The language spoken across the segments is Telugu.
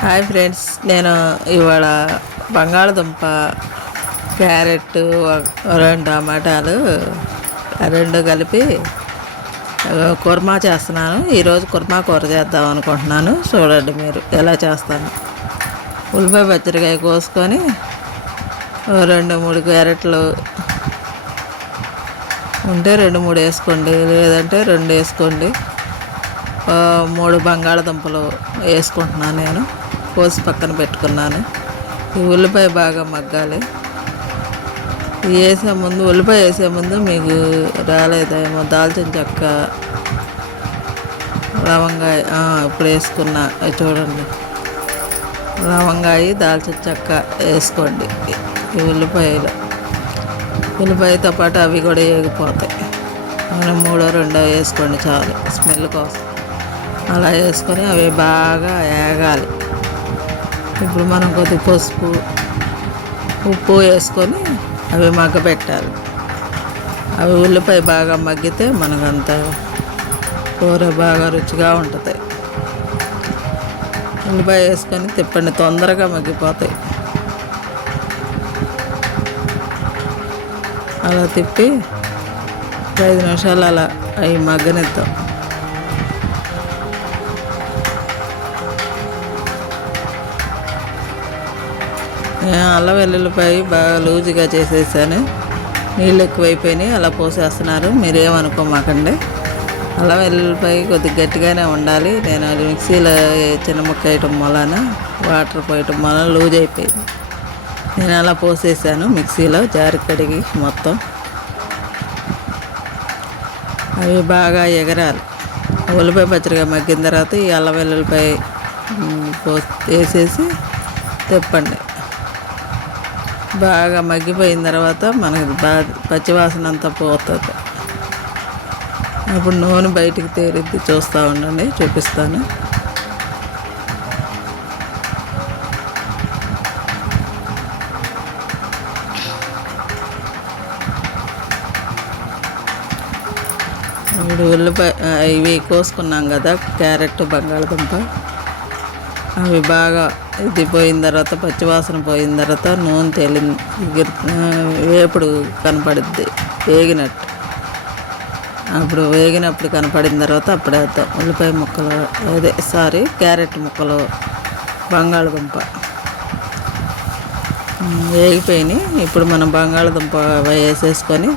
హాయ్ ఫ్రెండ్స్, నేను ఇవాళ బంగాళదుంప, క్యారెట్, రెండు టమాటాలు రెండు కలిపి కుర్మా చేస్తున్నాను. ఈరోజు కుర్మా కూర చేద్దాం అనుకుంటున్నాను. చూడండి మీరు ఎలా చేస్తాను. ఉల్లిపాయ పచ్చడికాయ కోసుకొని రెండు మూడు క్యారెట్లు ఉంటే రెండు మూడు వేసుకోండి, లేదంటే రెండు వేసుకోండి. మూడు బంగాళదుంపలు వేసుకుంటున్నాను. నేను కోసి పక్కన పెట్టుకున్నాను. ఈ ఉల్లిపాయ బాగా మగ్గాలి. ఉల్లిపాయ వేసే ముందు మీకు రాలేదేమో దాల్చిన చెక్క, లవంగాయ ఇప్పుడు వేసుకున్నా చూడండి. లవంగాయ, దాల్చిన చెక్క వేసుకోండి. ఈ ఉల్లిపాయతో పాటు అవి కూడా వేగిపోతాయి. మనం మూడో రెండో వేసుకోండి చాలు, స్మెల్ కోసం. అలా వేసుకొని అవి బాగా వేగాలి. ఇప్పుడు మనం కొద్ది పసుపు, ఉప్పు వేసుకొని అవి మగ్గబెట్టాలి. అవి ఉల్లిపాయ బాగా మగ్గితే మనకంత కూర బాగా రుచిగా ఉంటుంది. ఉల్లిపాయ వేసుకొని తిప్పండి, తొందరగా మగ్గిపోతాయి. అలా తిప్పి 5 నిమిషాలు అలా అవి మగ్గనిద్దాం. అల్లం వెల్లుల్లిపాయ బాగా లూజుగా చేసేసాను. నీళ్ళు ఎక్కువైపోయినాయి, అలా పోసేస్తున్నారు. మీరేమనుకోమాకండి. అల్లం వెల్లుల్లిపాయ కొద్దిగా గట్టిగానే ఉండాలి. నేను అది మిక్సీలో చిన్న ముక్క వేయటం వలన, వాటర్ పోయటం వలన లూజ్ అయిపోయింది. నేను అలా పోసేసాను మిక్సీలో, జారి కడిగి మొత్తం. అవి బాగా ఎగరాలి. ఉల్లిపాయ పచ్చడిగా మగ్గిన తర్వాత ఈ అల్లం వెల్లుల్లిపాయ వేసేసి తిప్పండి. బాగా మగ్గిపోయిన తర్వాత మనకి పచ్చివాసన అంతా పోతుంది. అప్పుడు నూనె బయటికి తేరిద్ది. చూస్తూ ఉండండి, చూపిస్తాను. ఇప్పుడు ఉల్లిపాయ ఇవి కోసుకున్నాం కదా, క్యారెట్, బంగాళదుంప, అవి బాగా ఇది పోయిన తర్వాత, పచ్చివాసన పోయిన తర్వాత నూనె వేపుడు కనపడుద్ది, వేగినట్టు. అప్పుడు వేగినప్పుడు కనపడిన తర్వాత అప్పుడు వేద్దాం ఉల్లిపాయ ముక్కలు, క్యారెట్ ముక్కలు, బంగాళదుంప వేగిపోయినాయి. ఇప్పుడు మనం బంగాళదుంప వేసేసుకొని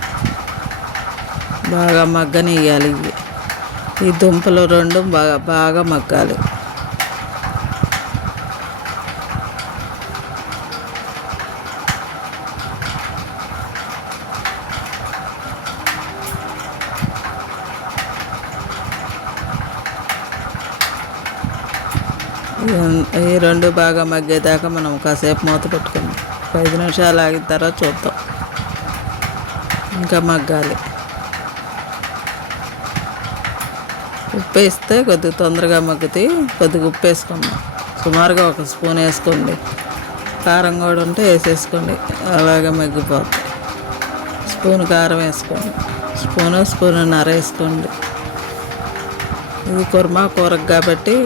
బాగా మగ్గనియ్యాలి. ఈ దుంపలు రెండు బాగా మగ్గాలి. ఈ రెండు బాగా మగ్గేదాకా మనం కాసేపు మూత పెట్టుకుందాం. 5 నిమిషాలు ఆగిన తర్వాత చూద్దాం. ఇంకా మగ్గాలి. ఉప్పు వేస్తే కొద్దిగా తొందరగా మగ్గుతాయి. కొద్దిగా ఉప్పు వేసుకుందాం. సుమారుగా 1 స్పూన్ వేసుకోండి. కారం కూడా ఉంటే వేసేసుకోండి, అలాగే మగ్గిపోతాయి. స్పూన్ కారం వేసుకోండి, స్పూన్నర వేసుకోండి. ఇది కుర్మా కూరకు కాబట్టి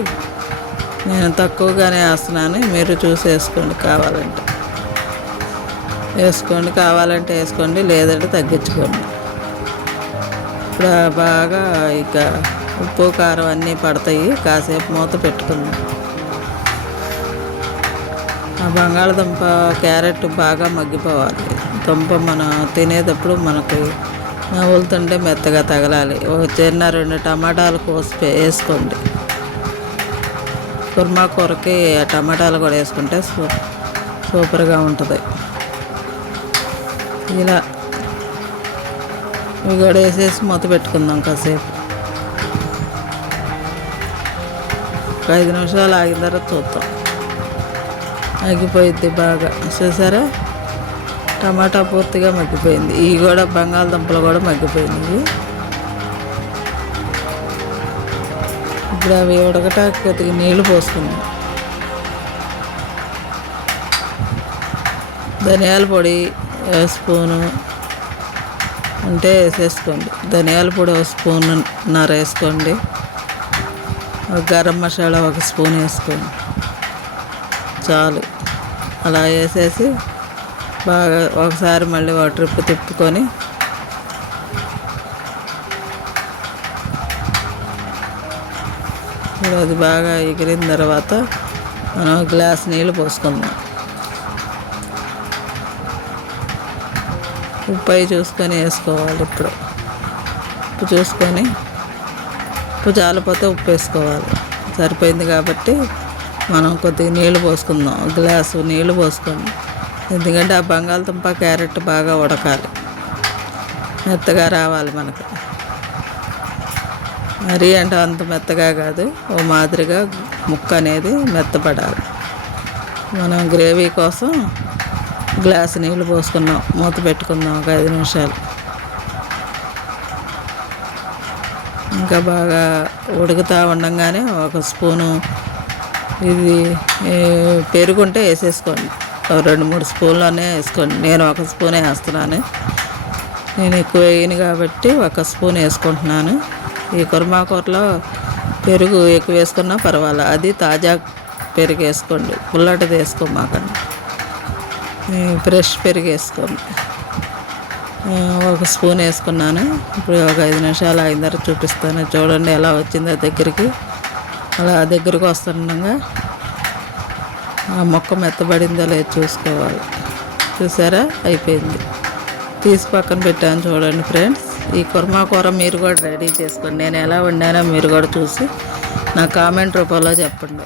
నేను తక్కువగానే వేస్తున్నాను. మీరు చూసి వేసుకోండి, కావాలంటే వేసుకోండి, లేదంటే తగ్గించుకోండి. ఇప్పుడు బాగా ఇక ఉప్పు కారం అన్నీ పడతాయి. కాసేపు మూత పెట్టుకుందాం. ఆ బంగాళదుంప, క్యారెట్ బాగా మగ్గిపోవాలి. దుంప మనం తినేటప్పుడు మనకి నవ్వులుతుంటే మెత్తగా తగలాలి. ఒక చిన్న 2 టమాటాలు కోసి వేసుకోండి. కుర్మా కూరకి టమాటాలు కూడా వేసుకుంటే సూపర్గా ఉంటుంది. ఇలా ఇవి కూడా వేసేసి మూత పెట్టుకుందాం కాసేపు. 5 నిమిషాలు ఆగిన తర్వాత చూద్దాం. మగ్గిపోయిద్ది బాగా. చూసారా, టమాటా పూర్తిగా మగ్గిపోయింది. ఇవి కూడా బంగాళదుంపలు కూడా మగ్గిపోయినాయి. ఇప్పుడు అవి ఉడకటానికి కొద్దిగా నీళ్ళు పోసుకుందాం. ధనియాల పొడి స్పూను ఉంటే వేసేసుకోండి. ధనియాల పొడి 1 స్పూన్నర వేసుకోండి. గరం మసాలా 1 స్పూన్ వేసుకోండి. చాలు. అలా వేసేసి బాగా ఒకసారి మళ్ళీ ఒక ట్రిప్ తిప్పుకొని ఇప్పుడు అది బాగా ఎగిరిన తర్వాత మనం గ్లాస్ నీళ్ళు పోసుకుందాం. ఉప్పు అవి చూసుకొని వేసుకోవాలి. ఇప్పుడు ఉప్పు చూసుకొని ఉప్పు జాలిపోతే ఉప్పు వేసుకోవాలి. సరిపోయింది కాబట్టి మనం కొద్దిగా నీళ్ళు పోసుకుందాం. గ్లాసు నీళ్ళు పోసుకొని, ఎందుకంటే ఆ బంగాళదుంప క్యారెట్ బాగా ఉడకాలి, మెత్తగా రావాలి మనకు. మరీ అంటే అంత మెత్తగా కాదు, ఓ మాదిరిగా ముక్క అనేది మెత్తపడాలి. మనం గ్రేవీ కోసం గ్లాసు నీళ్ళు పోసుకున్నాం. మూత పెట్టుకుందాం ఒక 5 నిమిషాలు. ఇంకా బాగా ఉడుకుతూ ఉండగానే ఒక స్పూను ఇది పెరుగుంటే వేసేసుకోండి. 2-3 స్పూన్లోనే వేసుకోండి. నేను 1 స్పూనే వేస్తున్నాను. నేను ఎక్కువ వేయను కాబట్టి 1 స్పూన్ వేసుకుంటున్నాను. ఈ కుర్మాకూరలో పెరుగు ఎక్కువ వేసుకున్నా పర్వాలేదు. అది తాజా పెరుగు వేసుకోండి, పుల్లటిది వేసుకోమాకండి. ఫ్రెష్ పెరుగు వేసుకోండి. 1 స్పూన్ వేసుకున్నాను. ఇప్పుడు ఒక 5 నిమిషాలు అయిన తర్వాత చూపిస్తాను. చూడండి ఎలా వచ్చిందో దగ్గరికి. అలా దగ్గరికి వస్తుండగా ఆ మొక్క మెత్తబడిందో లేదో చూసుకోవాలి. చూసారా, అయిపోయింది. తీసి పక్కన పెట్టాను. చూడండి ఫ్రెండ్స్, ఈ కుర్మాకూర మీరు కూడా రెడీ చేసుకోండి. నేను ఎలా వండానో మీరు కూడా చూసి నా కామెంట్ రూపంలో చెప్పండి.